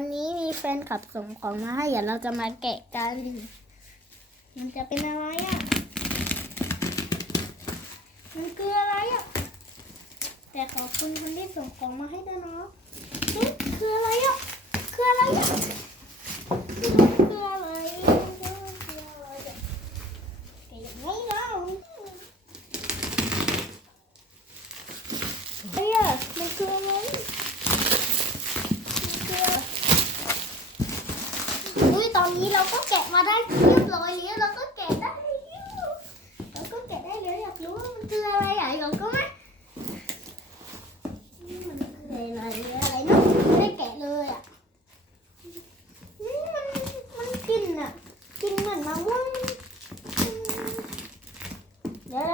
วันนี้มีแฟนคลับส่งของมาให้เดี๋ยวเราจะมาแกะกัน มันจะเป็นอะไรอะ มันคืออะไรอะ แต่ขอบคุณคนที่ส่งของมาให้ด้วยเนาะคืออะไรอะ คืออะไรอะ คืออะไรคืออะไรอะแกะยังไงเล่าเฮ้ยอะมันคืออะไร อยตอนนี้เราก็แกะมาได้เรียบร้อยแล้วเราก็แกะได้แล้วเราก็แกะได้แล้วอยากรู้ว่ามันคืออะไรอะอยากรู้ไหมนี่มันคืออะไรอะไรเนาะไม่ได้แกะเลยอะนี่มันมันกินอะกินเหมือนมะม่วงเดี๋ยว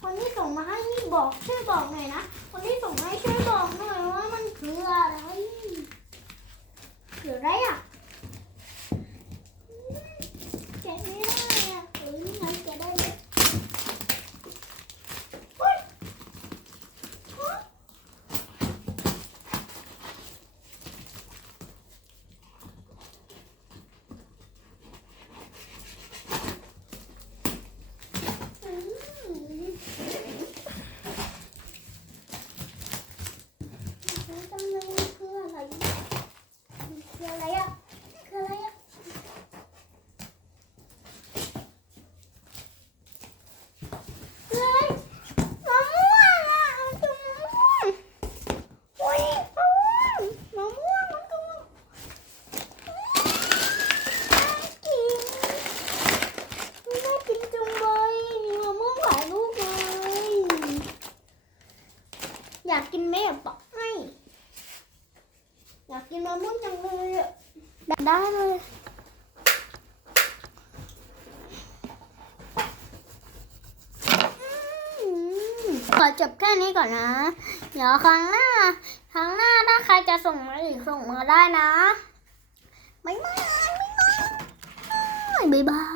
คนที่ส่งมาให้นี่บอกช่วยบอกหน่อยนะคนที่ส่งมาให้ช่วยบอกหน่อยว่ามันคืออะไร คืออะไรอะอืมแกะไม่ได้อะเอ้ยนี่ไงแกะได้เลยอุ๊ยฮะอืมรู้จังเลยมันคืออะไร คืออะไรอะ คืออะไรอะ คืออะไรมะม่วงอะมันคือมะม่วงโอ้ยมะม่วงมะม่วงมันคือมะน่ากินน่ากินจังเลยมีมะม่วงหลายลูกเลย อยากกินไหมอะบอกให้อยากกินมะม่วงจังเลยอะได้เลยขอจบแค่นี้ก่อนนะ เดี๋ยวครั้งหน้า ครั้งหน้าถ้าใครจะส่งมาอีกส่งมาได้นะ บ๊ายบาย บ๊ายบาย บ๊ายบาย